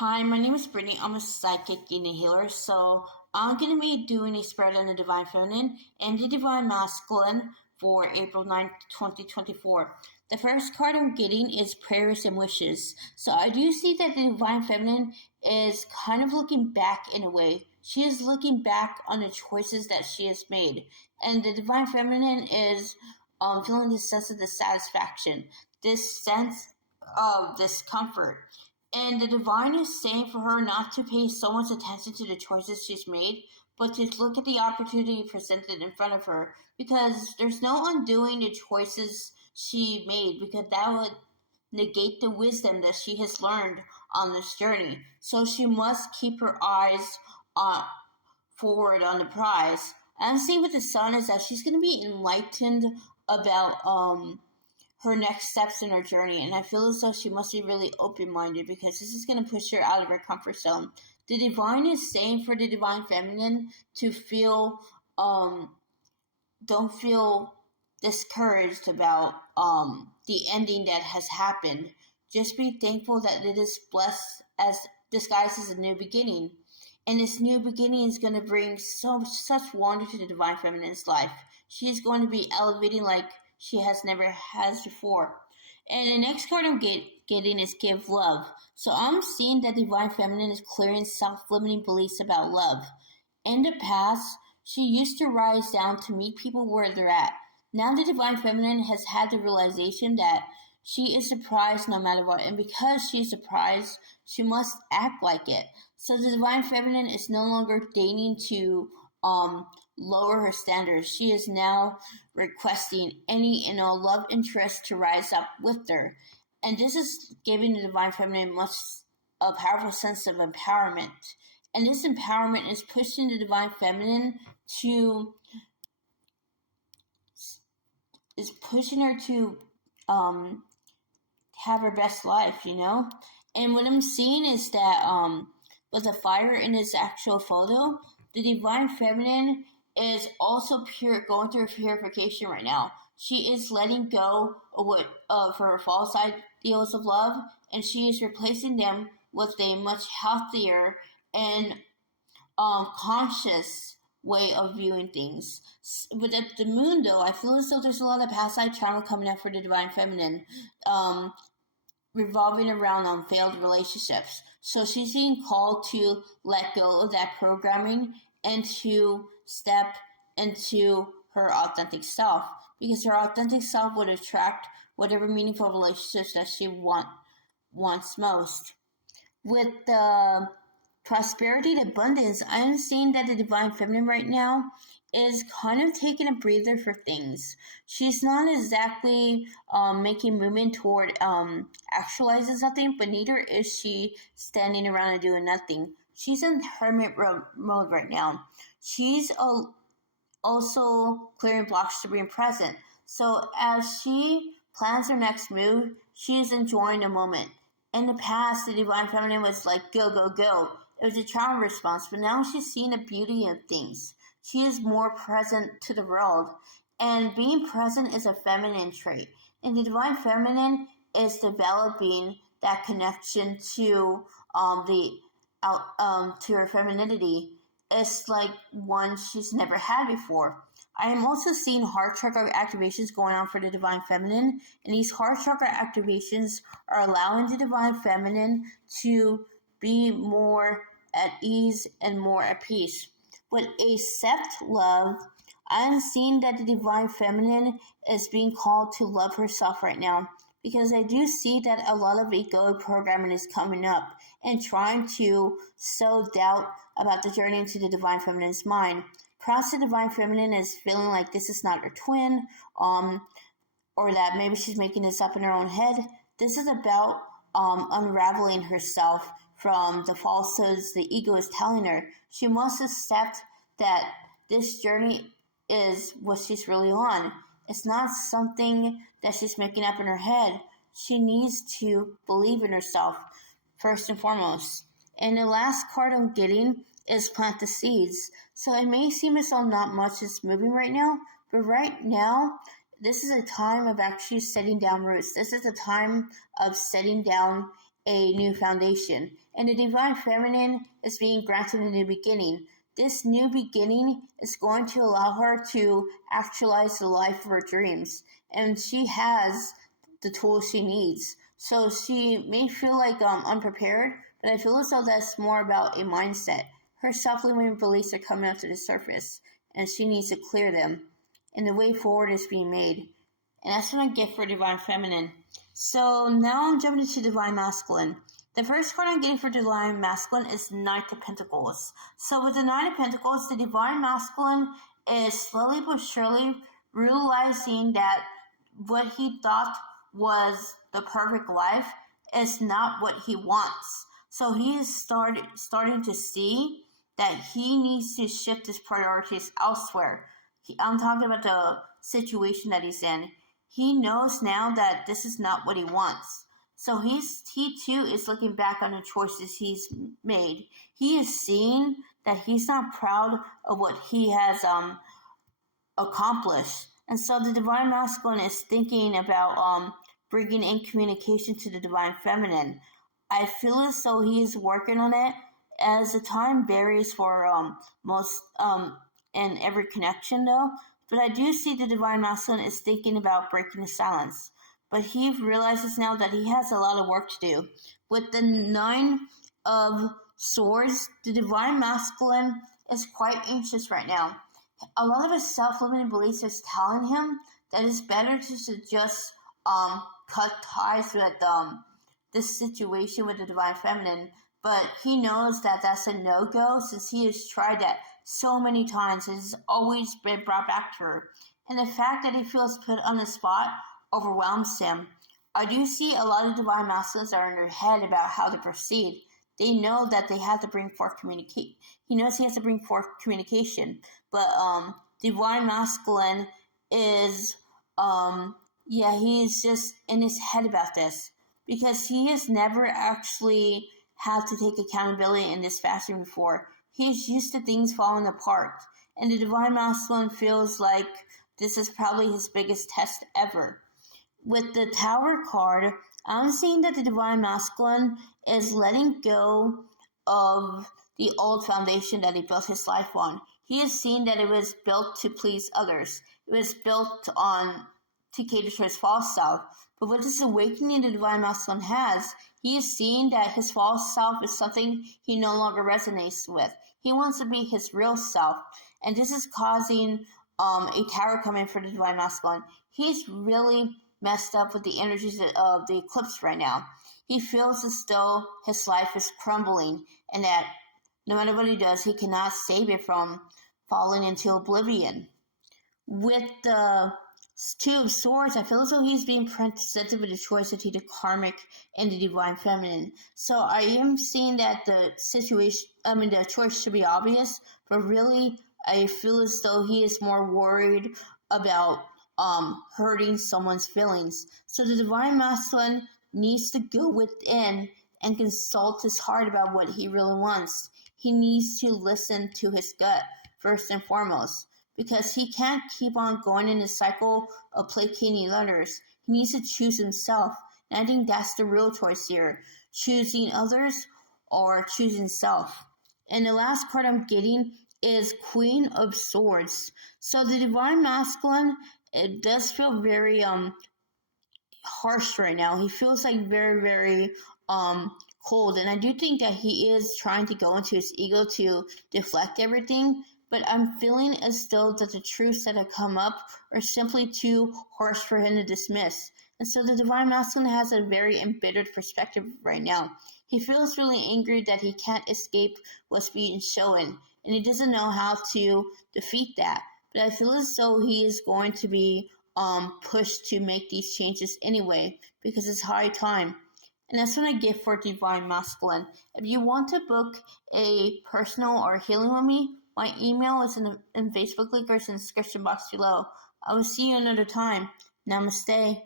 Hi, my name is Brittany. I'm a psychic and a healer. So I'm going to be doing a spread on the Divine Feminine and the Divine Masculine for April 9th, 2024. The first card I'm getting is Prayers and Wishes. So I do see that the Divine Feminine is kind of looking back in a way. She is looking back on the choices that she has made. And the Divine Feminine is feeling this sense of dissatisfaction, this sense of discomfort. And the divine is saying for her not to pay so much attention to the choices she's made, but to look at the opportunity presented in front of her, because there's no undoing the choices she made, because that would negate the wisdom that she has learned on this journey. So she must keep her eyes forward on the prize. And I'm seeing with the sun is that she's going to be enlightened about her next steps in her journey, and I feel as though she must be really open-minded because this is going to push her out of her comfort zone. The divine is saying for the divine feminine to feel don't feel discouraged about the ending that has happened. Just be thankful that it is blessed as disguised as a new beginning. And this new beginning is going to bring such wonder to the divine feminine's life. She is going to be elevating like she never has before. And the next card I'm getting is Give Love. So I'm seeing that Divine Feminine is clearing self-limiting beliefs about love. In the past, she used to rise down to meet people where they're at. Now the Divine Feminine has had the realization that she is surprised no matter what. And because she is surprised, she must act like it. So the Divine Feminine is no longer deigning to lower her standards. She is now requesting any and all love interest to rise up with her. And this is giving the Divine Feminine a powerful sense of empowerment. And this empowerment is pushing the Divine Feminine to have her best life, you know? And what I'm seeing is that with the fire in this actual photo, the Divine Feminine is also going through purification right now. She is letting go of her false ideals of love, and she is replacing them with a much healthier and conscious way of viewing things. But at the moon, though, I feel as though there's a lot of past life trauma coming up for the Divine Feminine, revolving around failed relationships. So she's being called to let go of that programming and to step into her authentic self, because her authentic self would attract whatever meaningful relationships that she wants most. With the prosperity and abundance, I'm seeing that the Divine Feminine right now is kind of taking a breather for things. She's not exactly making movement toward actualizing something, but neither is she standing around and doing nothing. She's in hermit mode right now. She's also clearing blocks to being present. So as she plans her next move, she is enjoying the moment. In the past, the Divine Feminine was like, go, go, go. It was a trauma response, but now she's seeing the beauty of things. She is more present to the world. And being present is a feminine trait. And the Divine Feminine is developing that connection to to her femininity. It's like one she's never had before. I am also seeing heart chakra activations going on for the Divine Feminine, and these heart chakra activations are allowing the Divine Feminine to be more at ease and more at peace. With accept love, I'm seeing that the Divine Feminine is being called to love herself right now, because I do see that a lot of egoic programming is coming up and trying to sow doubt about the journey into the Divine Feminine's mind. Perhaps the Divine Feminine is feeling like this is not her twin, or that maybe she's making this up in her own head. This is about unraveling herself from the falsehoods the ego is telling her. She must accept that this journey is what she's really on. It's not something that she's making up in her head. She needs to believe in herself, first and foremost. And the last card I'm getting is Plant the Seeds. So it may seem as though not much is moving right now, but right now, this is a time of actually setting down roots. This is a time of setting down a new foundation, and the Divine Feminine is being granted a new beginning. This new beginning is going to allow her to actualize the life of her dreams, and she has the tools she needs. So she may feel like unprepared, but I feel as though that's more about a mindset. Her self-limiting beliefs are coming up to the surface, and she needs to clear them, and the way forward is being made. And that's what I get for Divine Feminine. So now I'm jumping into Divine Masculine. The first card I'm getting for Divine Masculine is Knight of Pentacles. So with the Knight of Pentacles, the Divine Masculine is slowly but surely realizing that what he thought was the perfect life is not what he wants. So he is starting to see that he needs to shift his priorities elsewhere. I'm talking about the situation that he's in. He knows now that this is not what he wants. So he too is looking back on the choices he's made. He is seeing that he's not proud of what he has accomplished. And so the Divine Masculine is thinking about bringing in communication to the Divine Feminine. I feel as though he is working on it, as the time varies for most in every connection though. But I do see the Divine Masculine is thinking about breaking the silence. But he realizes now that he has a lot of work to do. With the 9 of Swords, the Divine Masculine is quite anxious right now. A lot of his self-limiting beliefs is telling him that it's better to just cut ties with this situation with the Divine Feminine. But he knows that that's a no-go, since he has tried that so many times. It's always been brought back to her. And the fact that he feels put on the spot overwhelms him. I do see a lot of Divine Masculines are in their head about how to proceed. They know that they have to bring forth communicate. He knows he has to bring forth communication. But Divine Masculine is he's just in his head about this, because he has never actually had to take accountability in this fashion before. He's used to things falling apart, and the Divine Masculine feels like this is probably his biggest test ever. With the Tower card, I'm seeing that the Divine Masculine is letting go of the old foundation that he built his life on. He has seen that it was built to please others. It was built to cater to his false self. But with this awakening the Divine Masculine has, he is seeing that his false self is something he no longer resonates with. He wants to be his real self. And this is causing a tower coming for the Divine Masculine. He's really messed up with the energies of the eclipse right now. He feels as though his life is crumbling, and that no matter what he does, he cannot save it from falling into oblivion. With the 2 of Swords, I feel as though he's being presented with a choice between the karmic and the Divine Feminine. So I am seeing that the choice should be obvious, but really I feel as though he is more worried about hurting someone's feelings. So the Divine Masculine needs to go within and consult his heart about what he really wants. He needs to listen to his gut first and foremost, because he can't keep on going in the cycle of placating others. He needs to choose himself. And I think that's the real choice here. Choosing others or choosing self. And the last card I'm getting is Queen of Swords. So the Divine Masculine, it does feel very harsh right now. He feels like very, very cold. And I do think that he is trying to go into his ego to deflect everything. But I'm feeling as though that the truths that have come up are simply too harsh for him to dismiss. And so the Divine Masculine has a very embittered perspective right now. He feels really angry that he can't escape what's being shown, and he doesn't know how to defeat that. But I feel as though he is going to be pushed to make these changes anyway, because it's high time. And that's what I get for Divine Masculine. If you want to book a personal or healing with me, my email is in the Facebook link or in the description box below. I will see you another time. Namaste.